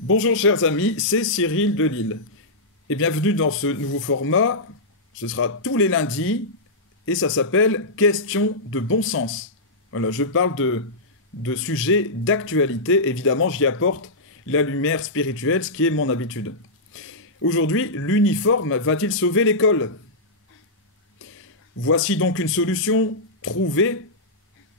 Bonjour chers amis, c'est Cyril de Lille. Et bienvenue dans ce nouveau format. Ce sera tous les lundis et ça s'appelle Questions de bon sens. Voilà, je parle de sujets d'actualité. Évidemment, j'y apporte la lumière spirituelle, ce qui est mon habitude. Aujourd'hui, l'uniforme va-t-il sauver l'école? Voici donc une solution trouvée,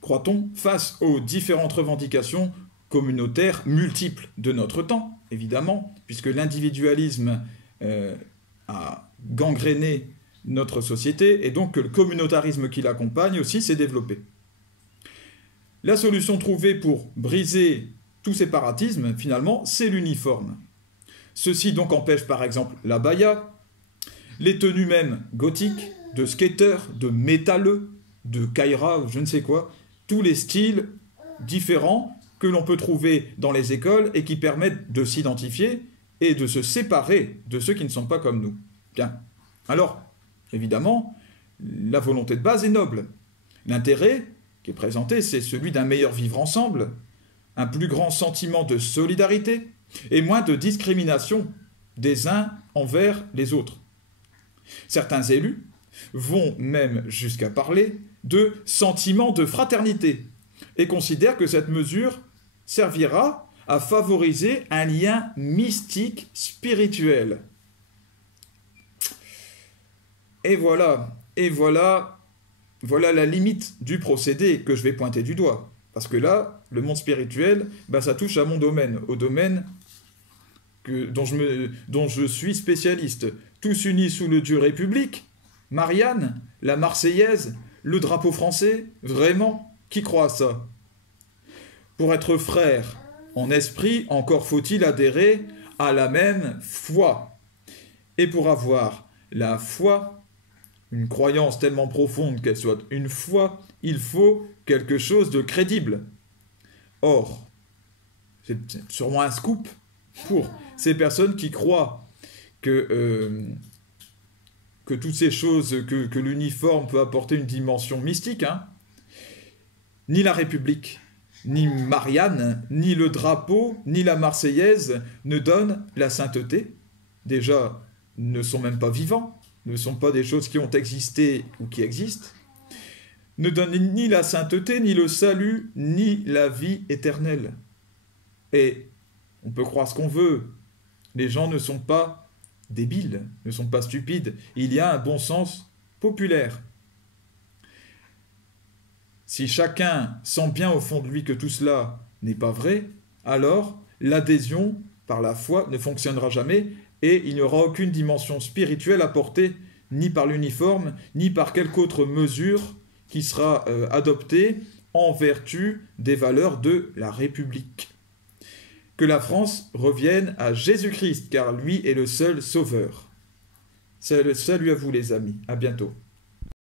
croit-on, face aux différentes revendications communautaires multiples de notre temps, évidemment, puisque l'individualisme a gangréné notre société et donc que le communautarisme qui l'accompagne aussi s'est développé. La solution trouvée pour briser tout séparatisme, finalement, c'est l'uniforme. Ceci donc empêche par exemple l'abaya, les tenues même gothiques, de skateurs, de métalleux, de kaira ou je ne sais quoi, tous les styles différents que l'on peut trouver dans les écoles et qui permettent de s'identifier et de se séparer de ceux qui ne sont pas comme nous. Bien. Alors, évidemment, la volonté de base est noble. L'intérêt qui est présenté, c'est celui d'un meilleur vivre ensemble, un plus grand sentiment de solidarité et moins de discrimination des uns envers les autres. Certains élus vont même jusqu'à parler de sentiment de fraternité et considèrent que cette mesure servira à favoriser un lien mystique spirituel. Et voilà la limite du procédé que je vais pointer du doigt. Parce que là, le monde spirituel, ça touche à mon domaine, au domaine dont je suis spécialiste. Tous unis sous le Dieu République, Marianne, la Marseillaise, le drapeau français, vraiment, qui croit à ça? Pour être frère en esprit, encore faut-il adhérer à la même foi. Et pour avoir la foi, une croyance tellement profonde qu'elle soit une foi, il faut quelque chose de crédible. Or, c'est sûrement un scoop pour ces personnes qui croient que toutes ces choses, que l'uniforme peut apporter une dimension mystique, ni la République, ni Marianne, ni le drapeau, ni la Marseillaise ne donnent la sainteté. Déjà, ne sont même pas vivants, ne sont pas des choses qui ont existé ou qui existent, ne donnent ni la sainteté, ni le salut, ni la vie éternelle. Et on peut croire ce qu'on veut, les gens ne sont pas débiles, ne sont pas stupides, il y a un bon sens populaire. Si chacun sent bien au fond de lui que tout cela n'est pas vrai, alors l'adhésion par la foi ne fonctionnera jamais et il n'y aura aucune dimension spirituelle apportée ni par l'uniforme, ni par quelque autre mesure qui sera adoptée en vertu des valeurs de la République. Que la France revienne à Jésus-Christ, car lui est le seul sauveur. Salut à vous les amis, à bientôt.